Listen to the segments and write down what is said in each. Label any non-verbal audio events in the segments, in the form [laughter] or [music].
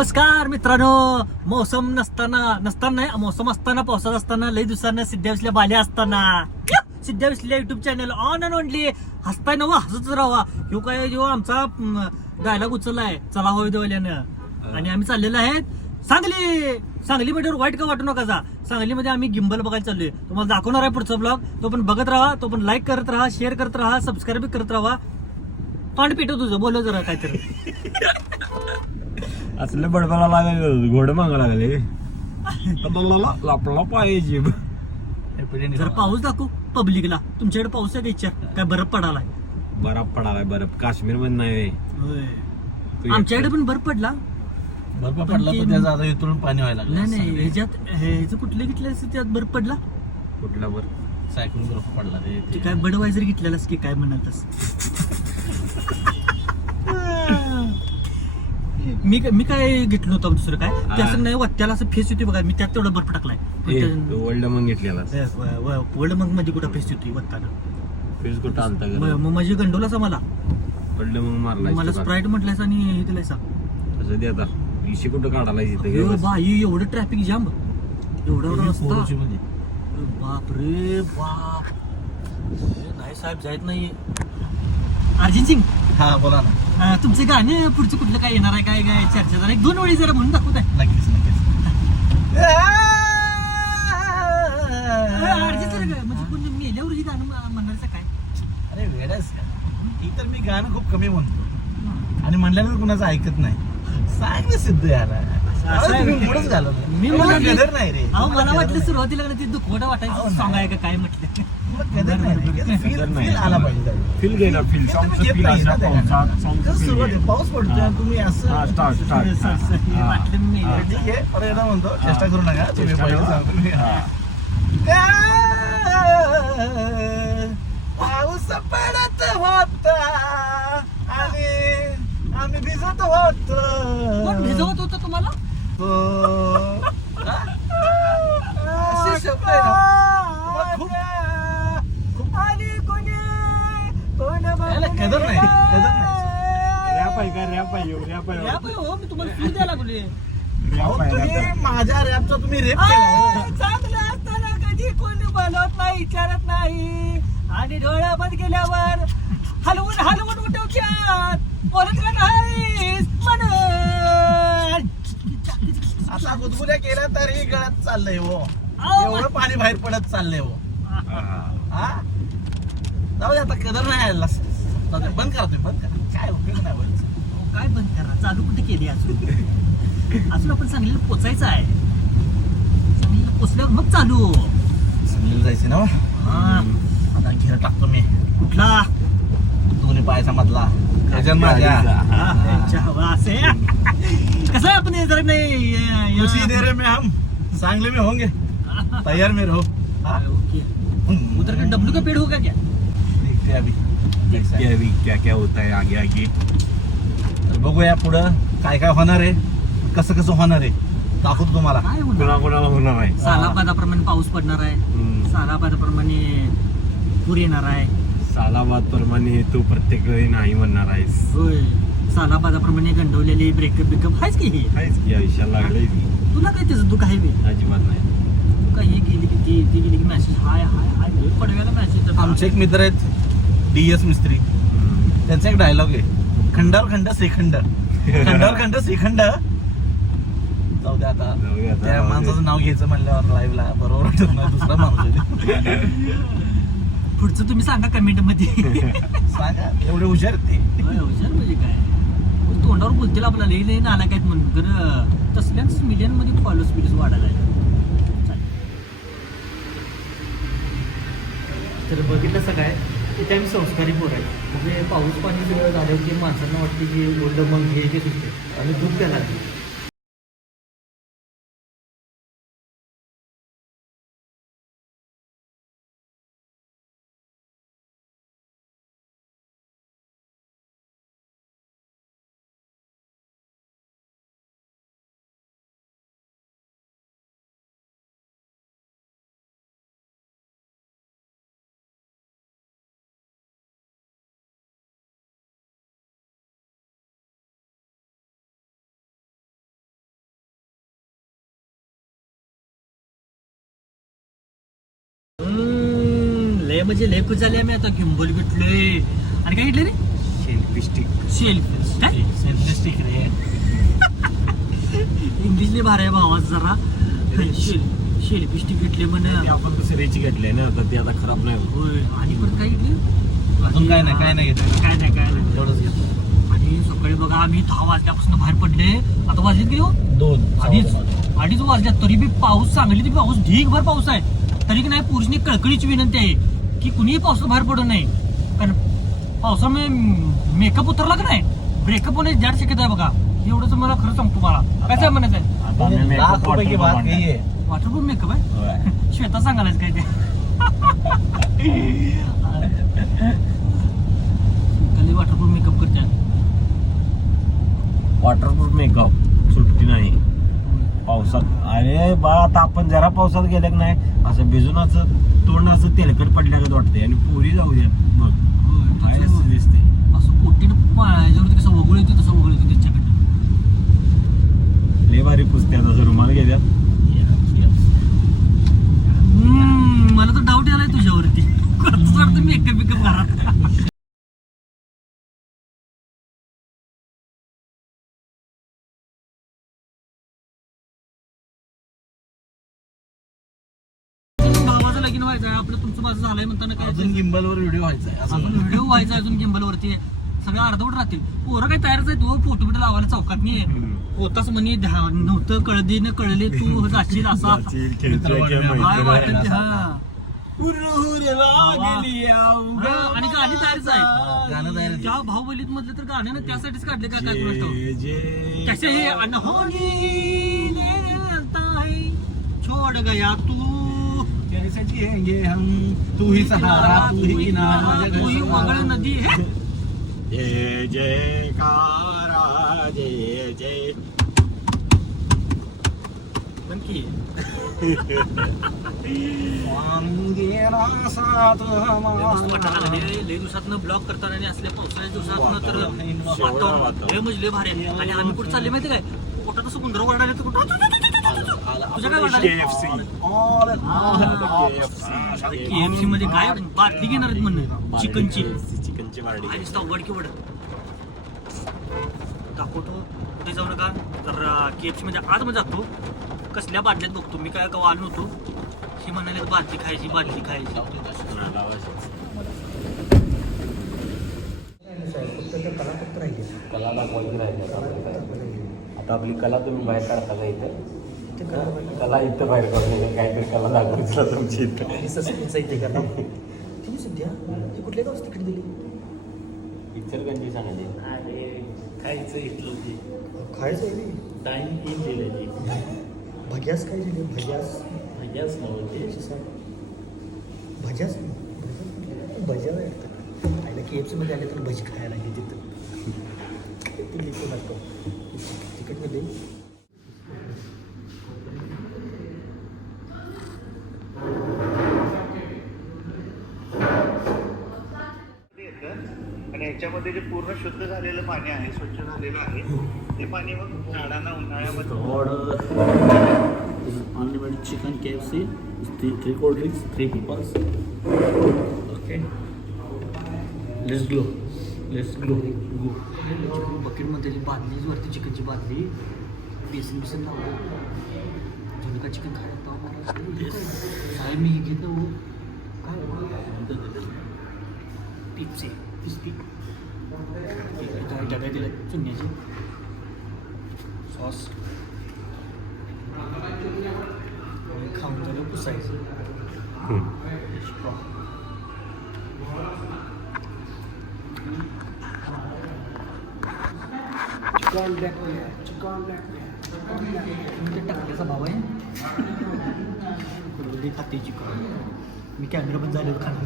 नमस्कार मित्रांनो. मोसम नसताना नसताना मोसम असताना पावसात असताना लई दिवसांना सिद्ध्या विसल्या बाल्या असताना. सिद्ध्या विसल्या YouTube channel on and only हसताय नवा हसतच राहा ह्यो काय जो आमचा डायलॉग उचललाय. चला होय देवल्यानं. आणि आम्ही चाललेलो आहेत सांगली. सांगली मध्ये वाईट का वाटू नका जा. सांगलीमध्ये आम्ही गिंबल बघायला चाललोय. तुम्हाला दाखवणार आहे पुढचा ब्लॉग तो पण बघत राहा तो पण लाईक करत राहा शेअर करत राहा सबस्क्राईब करत राहा. तोंड पिटव तुझं. बोल जरा काहीतरी. [laughs] असले बडबडा लागले घोडे मागा लागले. लापला पाहिजे जर पाऊस दाखवू पब्लिकला. तुमच्याकडे पाऊस आहे का इच्छा? काय बरफ पडालाय? बर्फ पडालाय बर्फ. काश्मीरमध्ये नाही आमच्याकडे पण बर्फ पडला. बर्फ पण पडला पण त्याचा आता इथून पाणी व्हायला नाही लागलं नाही ह्याच्यात ह्याचं कुठलं घेतलं असं त्यात बर्फ पडला? कुठला बर? सायकल बर्फ पडला काय बडवायझर घेतलेलास की काय म्हणालस मी मी काय घेतलं नव्हतं दुसरं काय? ते असं नाही वत्त्याला असं फेस होती बघा. मी त्यात तेवढा बर्फ टाकलाय. वर्ल्ड मग घेतलेला. वर्ल्ड मग मध्ये कुठं फेस होती वत्ताना फिज कुठं आलता मग माझी गंडोलाचा मला. वर्ल्ड मग मारला मला स्प्राईट म्हटल्यास आणि हे दिलायसा तसं दे आता. इशी कुठं काढायला इथं? बाई एवढं ट्रॅफिक जाम एवढा रस्ता. मध्ये. बाप रे बाप. नाही साहेब जायत नाही अर्जित सिंग. हा बोला ना. तुमचे गाणे पुढचं कुठलं काय येणार आहे काय काय चर्चा जरा एक दोन वेळी जरा म्हणून दाखवत आहे नक्कीच नक्कीच. म्हणजे कोण मेल्यावर ही गाणं काय? अरे वेळच ही तर मी गाणं खूप कमी म्हणतो. आणि म्हणल्यानंतर कुणाचं ऐकत नाही. सांग ना सिद्ध याला. घालवलं. मी मला नाही रे. मला वाटलं सुरुवातीला ते दुखवटा वाटायचं नाही. सॉंग आहे का काय म्हटलं. मग कदर नाही. फील. फील आला पाहिजे फील गेला फील घेत नाही ना त्या गाण्यात. सुरुवात आहे, पाऊस पडतोय तुम्ही असं स्टार्ट स्टार्ट वाटलं मी ठीक आहे परत एकदा म्हणतो चेष्टा करू नका तुम्ही पहिले. सांगतो मी. हा. पाऊस पडत होता आणि आम्ही भिजत होतो कोण भिजवत होतं तुम्हाला हो. हा? असे शब्द आहे ना. तुम्हाला खूप- कदर नाही कदर नाही. रॅप आहे का रॅप आहे रॅप आहे रॅप आहे हो मी तुम्हाला सूर द्यायला लागलोय अहो, रॅप आहे तुम्ही आहे. माझ्या रॅपचा तुम्ही रेप केला. आय, चांगलं असताना कधी कोणी बोलत नाही विचारत नाही. आणि डोळ्या बंद केल्यावर हलवून हलवून उठवच्यात बोलत का नाहीस म्हणून. आता गुदगुल्या केल्या तरी गळत चाललंय हो. अहो, एवढं पाणी बाहेर पडत चाललंय हो. हा. हा? जाऊ दे आता कदर नाही आला जाऊ दे, बंद करा तुम्ही बंद करा. काय उपयोग नाही बोलायचं. अहो, काय बंद करा? चालू कुठे केली अजून? अजून आपण सांगलीला पोचायचं आहे. सांगलीला पोचल्यावर मग चालू. सांगलीला जायचं ना हो? हा, आता घेर टाकतो मी. कुठला? दोन्ही पायाचा मधला. त्याच्यात माझ्या. हा, त्यांच्या हवा असे कसं आहे आपण हे जरा नाही अं, उसी या- देरे में हम. सांगली में होंगे. तैयार में रहो. हाँ? ओके. उधर का डब्लू का पेड़ होगा क्या? देखते हैं अभी. अभी क्या क्या होता है आगे आगे. तर बघूया पुढं काय काय होणार आहे. कसं कसं होणार आहे. दाखवतो तुम्हाला. काय होणार? कोणा कोणाला होणार आहे. सालापादाप्रमाणे पाऊस पडणार आहे. हम्म. सालापादाप्रमाणे पूर येणार आहे. सालाबाद प्रमाणे तू प्रत्येक वेळी नाही म्हणणार आहेस होय. सालापादाप्रमाणे गंडवलेली ब्रेकअप बिकअप आहेच की हे? आहेच की आयुष्याला लागले तुला काय त्याचं दुःख आहे बे? अजिबात नाही. तू काय हे गेली की ती ती गेली की मेसेज हाय हाय हाय पडव्याला मेसेज आमचे एक मित्र आहेत. D S Mistry. त्यांचा एक डायलॉग आहे. खंडावर खंड श्रीखंड. खंडावर खंड श्रीखंड. जाऊ दे आता. त्या माणसाचं नाव घ्यायचं म्हणल्यावर लाईव्हला बरोबर दुसरा माणूस. पुढचं तुम्ही सांगा कमेंटमध्ये सांगा. एवढे हुशार ते. हुशार म्हणजे काय? तोंडावर बोलतील आपल्याला. लई लई नाला काय म्हणून. खरं तसल्याच मिलियनमध्ये फॉलोअर्स बिलियस वाढायला. तर बघितलं असं काय आम्ही संस्कारी पोर आहे म्हणजे पाऊस पाणी सगळं झालं की माणसांना वाटते की ओल्ड मग हे ते सुचते आणि दूध प्यायला लागली लय म्हणजे लय खुश झाले आम्ही आता. गिंबल घेतलोय आणि काय घेतलं रे? सेल्फी स्टिक सेल्फी काय? रे. [laughs] इंग्लिश भारी आहे भावाच जरा. सेल्फी स्टिक घेतली म्हण. ते आपण दुसऱ्याची घेतली ना तर ती आता खराब नाही होय. आणि परत काय घेतली अजून काय नाही काय नाही घेतलं. काय नाही काय नाही. तेवढंच घेतलं. आणि सकाळी बघा आम्ही दहा वाजल्यापासून बाहेर पडले आता वाजले किती हो? दोन. अडीच. अडीच वाजल्या तरी बी पाऊस सांगली तरी पाऊस ढीगभर पाऊस आहे. तरी की नाही पुरुषनी कळकळीची विनंती आहे. की कुणीही पावसात बाहेर पडू नये. कारण पावसामुळे मेकअप उतरला का नाही? ब्रेकअप होण्याची जाड शक्यता आहे बघा. एवढंच मला खरं सांगतो मला काय काय म्हणायचं? आहे वॉटरप्रूफ मेकअप आहे. श्वेता सांगायलाच काय ते? कधी वॉटरप्रूफ मेकअप करते वॉटरप्रूफ मेकअप सुट्टी नाही. पावसात अरे बा आता आपण जरा पावसात गेल्या की नाही असं भिजून असं तोंड असं तेलकट पडल्यागत वाटतंय आणि पोरी जाऊ द्या बघ काय दिसते असं कोटीनं याच्यावरती कसं वगळ येते तसं वगळ येते त्याच्याकडे लय भारी पुसत्यात असं रुमाल घेत्यात हम्म, मला तर डाऊट आलाय तुझ्यावरती खरंच वाटतं मेकअप बिकअप घरात भावाचं लगीन व्हायचं आहे आपलं तुमचं माझं झालंय म्हणताना काय अजून गिंबल वर व्हिडिओ व्हायचा आहे अजून व्हिडिओ व्हायचा अजून गिंबल वरती. सगळं अर्धवट राहतील. पोरं काही तयारच आहे तू फोटो बिटो लावायला चौकात नाही होताच म्हणे ध्या- नव्हतं कळदी न कळले तू [laughs] जाशील असा. काय वाटत ते, हा. हा, आणि गाणी तयारीच आहे गाणं तयार आहे. त्या भाऊबलीत मधले तर गाणे ना त्यासाठीच काढले काय काय कोणास ठाऊक. कैसे हे अनहोनी ने लगता है, छोड़ गया तू. कैसे जिएंगे हम। तू ही सहारा तू ही किनारा तू ही. नदी हे। जय जयकारा जय जय। लय ब्लॉग करताना आणि असल्या पावसाळ्या दिवसातनं तर वातावरण. लय म्हणजे लय भारी आणि आम्ही कुठे चालले माहिती काय? तसं गुंडर ओरडायला तर कुठं? तुझ्या काय वाटायला KFC. All in all. KFC मध्ये काय बाटली घेणार आहेत म्हणणं? चिकनची. चिकनची बारडी आणि नुसता की वड दाखवतो. कुठे जाऊ नका तर केएफसी मध्ये आज मध्ये जातो. कसल्या बाटल्यात बघतो? मी काय कवा आलो नव्हतो. ही म्हणाले बाटली खायची बाटली खायची. कला दाखवायची राहिली आता आपली कला तुम्ही बाहेर काढता का इथं? कला इथं बाहेर काढून काहीतरी कला दाखवायची तुमची इथं सध्या कुठल्या गावात तिकडे दिली? पिक्चर कंची सांगायची खायचं इथलं ते. खायचं आहे Dine in दिलेली. भग्यास काय दिले? भग्यास. Yes, नव्हते. भज्याच भज्या आयला के एफ सी मध्ये आले तर भजी खायला लागली तिथं. ते लागतो तिकीटमध्ये येतं आणि याच्यामध्ये जे पूर्ण शुद्ध झालेलं पाणी आहे स्वच्छ झालेलं आहे ते पाणी मग झाडांना उन्हाळ्यामध्ये unlimited chicken K F C three three cold drinks three peoples okay let's glow let's glow बकेटमध्ये जी बादली वरती चिकनची बादली बेसन बेसन लावलं जुनं का चिकन खायला काय मी हे घेत काय? पिप्सी पिस्पी काय डब्या दिल्या चुन्याची सॉस खाऊन झालं पुसायचं. चिकन ब्लॅक चिकन ब्लॅक ते टाकल्याचा भाव आहे. खाते चिकन. मी कॅमेरा बंद झाल्यावर खाणार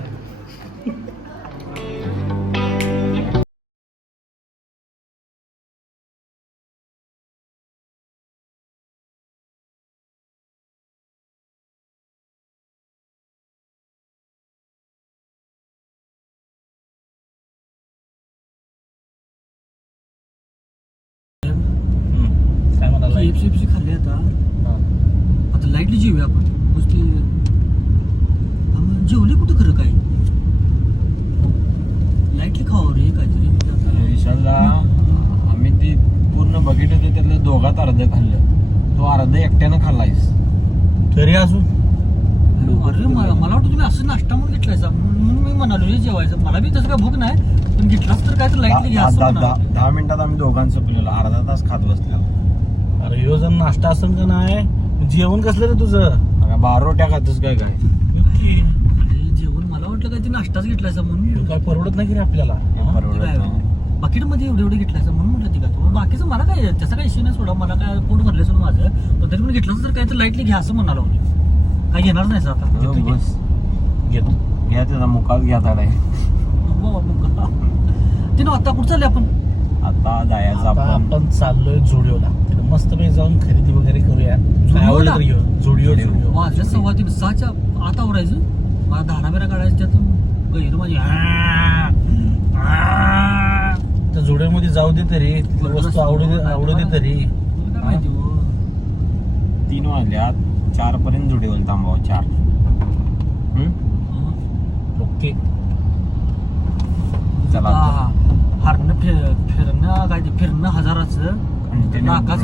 पेप्सी पेप्सी खाल्ली आता. आता लाईटली जेऊया आपण. गोष्टी जेवले कुठं खरं काय? लाईटली खावं रे काहीतरी. विशालला आम्ही ते पूर्ण बकेट होतं त्यातलं दोघात अर्ध खाल्लं. तो अर्ध एकट्यानं खाल्लायस. तरी असू. अरे मला मला वाटतं तुम्ही असं नाश्ता म्हणून घेतलायचा म्हणून मी म्हणालो हे जेवायचं. मला बी तसं काय भूक नाही पण घेतलास तर काय तर लाईटली घ्या दहा मिनिटात आम्ही दोघांचं पिलेलं. अर्धा तास खात बसल्या अरे ह्यो जर नाश्ता असेल का नाही? जेवण कसलं रे तुझं? बघा, बारा रोट्या खातोस काय काय? जेवण मला वाटलं काय ते नाश्ताच घेतलायचा म्हणून. काय परवडत नाही की रे आपल्याला. बकेटमध्ये एवढे एवढे घेतलायचं म्हणून म्हटलं ती का तू. बाकीचं मला काय त्याचा काय इश्यू नाही सोडा. मला काय पोट भरले सोड माझं. पण तरी पण घेतलं तर काय तर लाईटली घ्या असं म्हणालो होते. काय घेणार नाही आता? हो. बस. घेतो. घ्या त्याचा मुकाच घ्या ताडाय. नको बाबा, नको. ते ना आता कुठं चालले आपण? आता जायचं आपण. आपण चाललोय झुडिओला तिथे मस्त पैकी जाऊन खरेदी वगैरे करूया. काय आवडलं तर घेऊ झुडिओ झुडिओ वाजल्या सव्वा तीन सहाच्या आत आवरायचं मला धारा बिरा काढायचं त्यातून. गैर माझी. आ, आ. त्या झुडिओमध्ये जाऊ दे तरी. वस्तू आवडू दे आवडू दे तरी. माहिती हो? तीन वाजल्यात चार पर्यंत जुडेवल थांबावं चार. हम्म? हं. ओके. चला हरणं फिर फिरणं काय ते फिरणं हजाराचं. नाकाच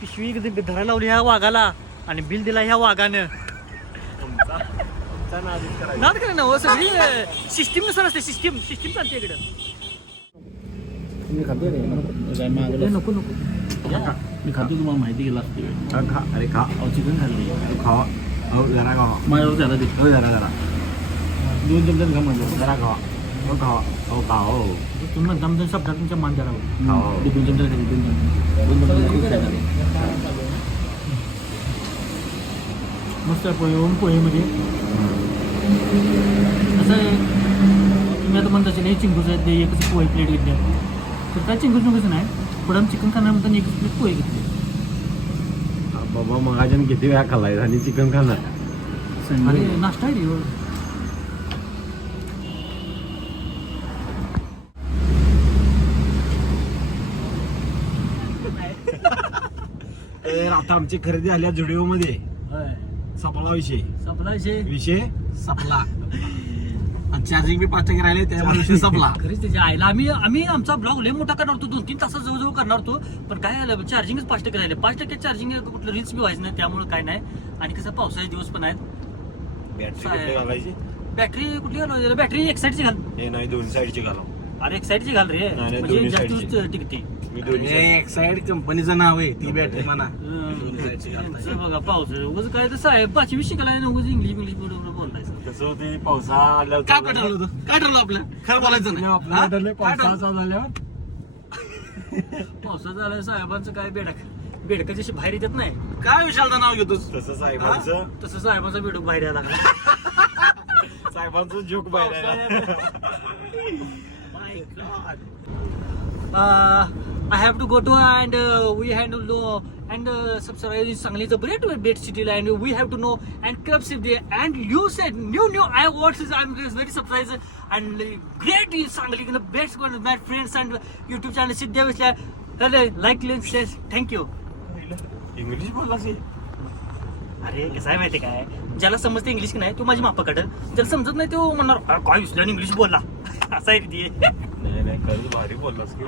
पिशवी धरायला लावली ह्या वाघाला आणि बिल दिला ह्या वाघानं. नाद करे ना हो सगळी? सिस्टीमनुसार असते सिस्टीम. सिस्टीम चालते इकडं. नको नको. मी खातो तुम्हाला माहिती गेला असते. खा, खा. अरे खा. अहो चिकन खाल्ली. तू खावा हो जरा खावा माझ्यावर झाला ते. हो जरा जरा. दोन चमच्यात घा माझ्यावर जरा खावा हो खावा हो खा हो तुम्ही म्हणता आमच्या शब्दात तुमच्या मान द्यायला हवं. खावा ते दोन चमच्यात खाली दोन चमचे दोन चमचे खूप खायला. मस्त आहे पोहे ओम पोहेमध्ये कसं आहे तुम्ही आता म्हणता असेल हे चिंकूच आहे ते एकच पोहे प्लेट घेतली तर काय चिंकूच नको नाही पुढे आम्ही चिकन खाणार म्हणताना एकच प्लेट पोहे घेतले बाबा मगाच्यानं किती वेळा खाल्लाय आणि चिकन खाणार नाश्ता आहे रे. ए, आता आमची खरेदी आल्या जुडिओ मध्ये. सपला विषय. संपला विषय? विषय? सपला. चार्जिंग बी पाच टक्के राहिले त्यामुळे विषय सपला. [laughs] खरीच त्याच्या आईला आम्ही आम्ही आमचा ब्लॉग लय मोठा करणार होतो दोन तीन तासात जवळजवळ करणार होतो. पण काय झालं चार्जिंगच पाच टक्के राहिले. पाच टक्के चार्जिंग कुठलं रील्स बी व्हायचं नाही त्यामुळे काय नाही. आणि कसं पावसाचे दिवस पण आहेत. बॅटरी? कुठली घालायची? बॅटरी एक साईडची घाल. नाही दोन साईडची घालाव. अरे एक साईडची घाल रे. म्हणजे जास्त टिकते. एक साइड कंपनीचं नाव आहे ती बॅटरी म्हणा. बघा पाऊस उगाच काय तर साहेब पाचवी शिकायला उगाच इंग्लिश इंग्लिश बोलायचं कसं होते पावसा आल्यावर काय ठरवलं होतं? काय ठरवलं आपलं? खरं बोलायचं नाही. आपल्याला ठरवलं? पावसाचा झाल्यावर. पावसाचं झालं साहेबांचं काय बेडक? बेडकाची अशी बाहेर येतात नाही. काय विशालचं नाव घेतोस? तसं साहेबांचं? तसं साहेबांचा बेडूक बाहेर यायला लागला. साहेबांचं जोक बाहेर आला. I have to go to and we handle no and surprising चांगलीच ब्रेट बेट सिटीला and we have to know and club सिफ they and you set new new I what's is I am very surprise and great you Sangli in the best one my friends and YouTube channel सिद्धे विचार तर like link share thank you English बोलला see अरे कसं आहे माहिती काय? ज्याला समजते इंग्लिश की नाही तू माझी मापकडं ज्याला समजत नाही तो म्हणणार काय इंग्लिश बोलला? [laughs] असा आहे ती. नाही नाही खरंच भारी बोललास की.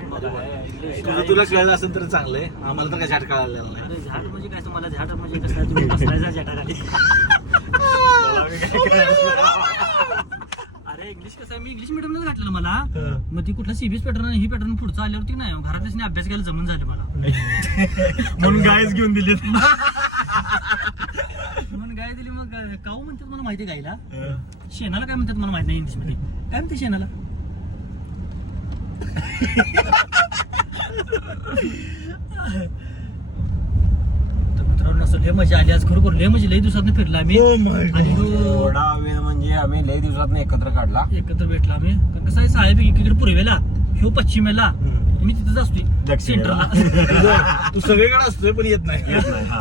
तुझं तुला कळलं असेल तर चांगलं आहे. आम्हाला तर काय झाट कळालेलं नाही. अरे झाड म्हणजे काय? मला झाड म्हणजे कसं आहे, तुम्ही. [laughs] अरे इंग्लिश कसं आहे? मी इंग्लिश मिडियमला घातलं मला. मग ती कुठला सीबीएस पॅटर्न ही पॅटर्न पुढचं आल्यावरती नाही घरातल्याशी अभ्यास घ्यायला जमून झालं मला. [laughs] म्हणून गायच घेऊन दिली म्हणून गाय दिली मग काऊ म्हणतात मला माहिती गायला शेणाला काय म्हणतात मला माहीत नाही इंग्लिशमध्ये. काय म्हणते शेणाला? तर मित्रांनो असं लय मजा आली. आज खरोखर लय म्हणजे लय दिवसात फिरला आम्ही. आणि ह्यो एवढा वेळ म्हणजे आम्ही लय दिवसात एकत्र काढला. एकत्र भेटला आम्ही. कारण कसं आहे साहेब एकीकडे पूर्वेला ह्यो पश्चिमेला. मी तिथंच असतोय. दक्षिणेला. सेंटरला [laughs] तू सगळीकडे असतोय पण येत नाही. येत नाही, हा.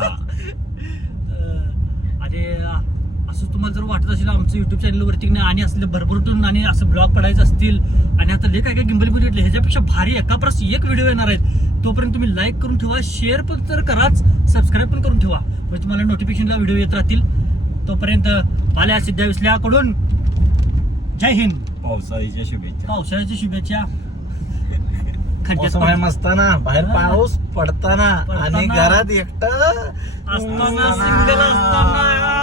अं, आणि अं, असं तुम्हाला जर वाटत असेल आमचं युट्यूब चॅनलवरती नाही आणि असले भरभरटून आणि असं ब्लॉग पडायचे असतील आणि आता लय काय काय गिंबल बिंबल ह्याच्यापेक्षा भारी एका प्रस एक व्हिडिओ येणार आहेत. तोपर्यंत तुम्ही लाईक करून ठेवा शेअर पण तर कराच सबस्क्राईब पण करून ठेवा. म्हणजे तुम्हाला नोटिफिकेशनला व्हिडिओ येत राहतील. तोपर्यंत आल्या सिद्ध्या विसल्याकडून जय हिंद. पावसाळीच्या शुभेच्छा. पावसाळ्याच्या शुभेच्छा. खड्ड्यात मस्ताना बाहेर. पाऊस पडताना पडताना. आणि घरात एकटं असताना सिंगल असताना.